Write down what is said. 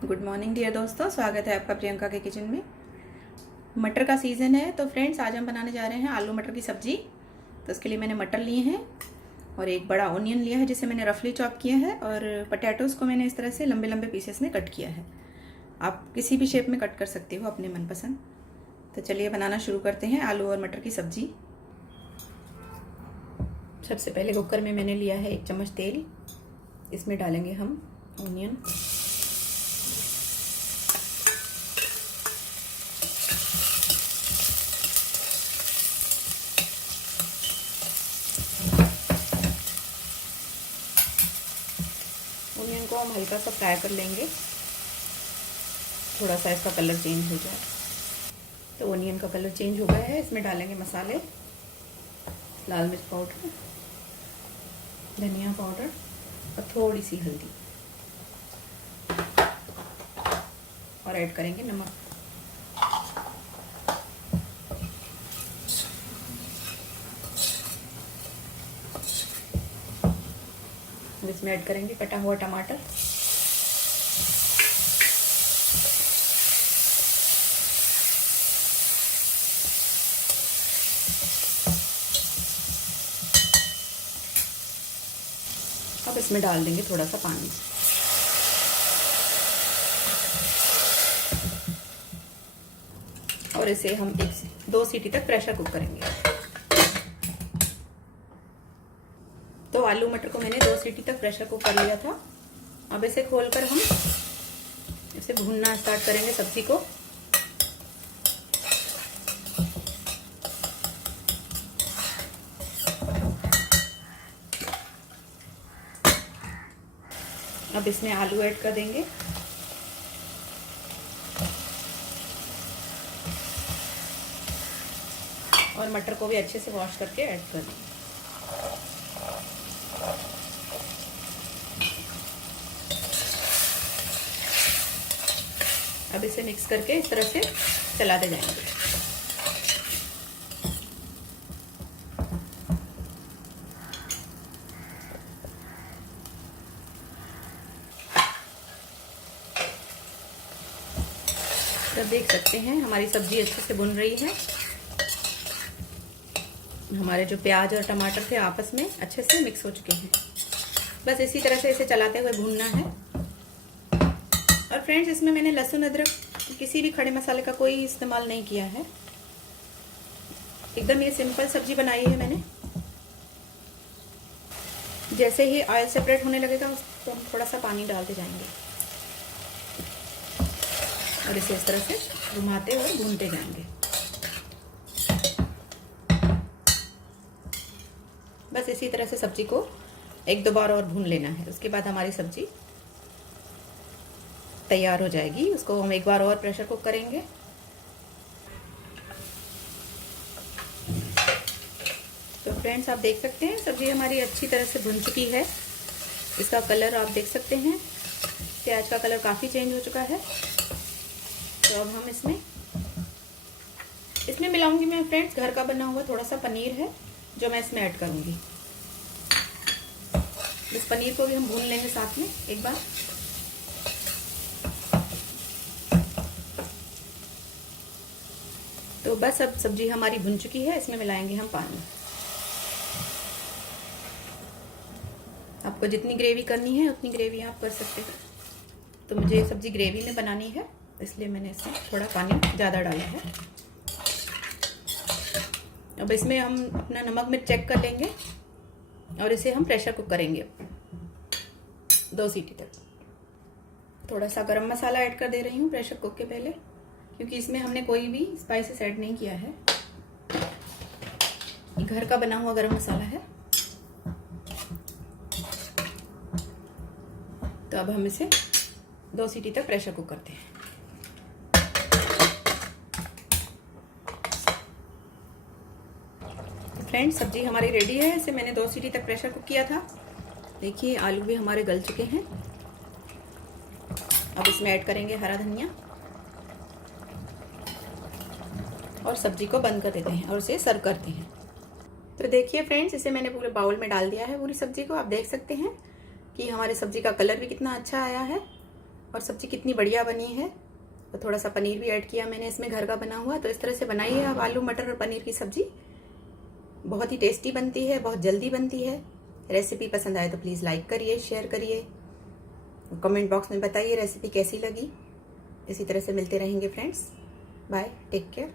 Good morning dear दोस्तों, स्वागत है आपका प्रियंका के किचन में। मटर का सीज़न है तो फ्रेंड्स आज हम बनाने जा रहे हैं आलू मटर की सब्ज़ी। तो उसके लिए मैंने मटर लिए हैं और एक बड़ा ऑनियन लिया है जिसे मैंने रफली चॉप किया है, और पटैटोज़ को मैंने इस तरह से लंबे लंबे पीसेस में कट किया है। आप किसी भी शेप में कट कर सकते हो अपने मनपसंद। तो चलिए बनाना शुरू करते हैं आलू और मटर की सब्ज़ी। सबसे पहले कुकर में मैंने लिया है 1 चम्मच तेल। इसमें डालेंगे हम ऑनियन। ऑनियन को हम हल्का सा फ्राई कर लेंगे, थोड़ा सा इसका कलर चेंज हो जाए। तो ऑनियन का कलर चेंज हो गया है। इसमें डालेंगे मसाले, लाल मिर्च पाउडर, धनिया पाउडर और थोड़ी सी हल्दी, और ऐड करेंगे नमक। इसमें ऐड करेंगे कटा हुआ टमाटर, अब इसमें डाल देंगे थोड़ा सा पानी। और इसे हम 1 से 2 सीटी तक प्रेशर कुक करेंगे। तो आलू मटर को मैंने 2 सीटी तक प्रेशर कुक कर लिया था। अब इसे खोलकर हम इसे भूनना स्टार्ट करेंगे सब्जी को। अब इसमें आलू ऐड कर देंगे। और मटर को भी अच्छे से वॉश करके ऐड कर देंगे। अब इसे मिक्स करके इस तरह से चलाते जाएंगे। तो देख सकते हैं हमारी सब्जी अच्छे से भुन रही है। हमारे जो प्याज और टमाटर थे आपस में अच्छे से मिक्स हो चुके हैं। बस इसी तरह से इसे चलाते हुए भूनना है। और फ्रेंड्स, इसमें मैंने लहसुन अदरक किसी भी खड़े मसाले का कोई इस्तेमाल नहीं किया है। एकदम ये सिंपल सब्जी बनाई है मैंने। जैसे ही ऑयल सेपरेट होने लगेगा उसको हम थोड़ा सा पानी डालते जाएंगे और इसे इस तरह से घुमाते हुए भूनते जाएंगे। बस इसी तरह से सब्जी को 1-2 बार और भून लेना है। उसके बाद हमारी सब्जी तैयार हो जाएगी। उसको हम 1 बार और प्रेशर कुक करेंगे। तो फ्रेंड्स, आप देख सकते हैं सब्जी हमारी अच्छी तरह से भुन चुकी है। इसका कलर आप देख सकते हैं, प्याज का कलर काफ़ी चेंज हो चुका है। तो अब हम इसमें मिलाऊंगी मैं फ्रेंड्स घर का बना हुआ थोड़ा सा पनीर है जो मैं इसमें ऐड करूंगी। इस पनीर को भी हम भून लेंगे साथ में एक बार। तो बस अब सब्जी हमारी भुन चुकी है। इसमें मिलाएंगे हम पानी। आपको जितनी ग्रेवी करनी है उतनी ग्रेवी आप कर सकते हो। तो मुझे सब्जी ग्रेवी में बनानी है, इसलिए मैंने इसमें थोड़ा पानी ज़्यादा डाला है। अब इसमें हम अपना नमक मिर्च चेक कर लेंगे और इसे हम प्रेशर कुक करेंगे 2 सीटी तक। थोड़ा सा गरम मसाला ऐड कर दे रही हूँ प्रेशर कुक के पहले, क्योंकि इसमें हमने कोई भी स्पाइसेस ऐड नहीं किया है। घर का बना हुआ गरम मसाला है। तो अब हम इसे 2 सीटी तक प्रेशर कुक करते हैं। फ्रेंड्स, सब्जी हमारी रेडी है। इसे मैंने 2 सीटी तक प्रेशर कुक किया था। देखिए आलू भी हमारे गल चुके हैं। अब इसमें ऐड करेंगे हरा धनिया और सब्जी को बंद कर देते हैं और उसे सर्व करते हैं। तो देखिए फ्रेंड्स, इसे मैंने पूरे बाउल में डाल दिया है पूरी सब्जी को। आप देख सकते हैं कि हमारी सब्जी का कलर भी कितना अच्छा आया है और सब्ज़ी कितनी बढ़िया बनी है। और थोड़ा सा पनीर भी ऐड किया मैंने इसमें, घर का बना हुआ। तो इस तरह से बनाइए आप आलू मटर और पनीर की सब्ज़ी, बहुत ही टेस्टी बनती है, बहुत जल्दी बनती है। रेसिपी पसंद आए तो प्लीज़ लाइक करिए, शेयर करिए, कमेंट बॉक्स में बताइए रेसिपी कैसी लगी। इसी तरह से मिलते रहेंगे फ्रेंड्स। Bye, take care.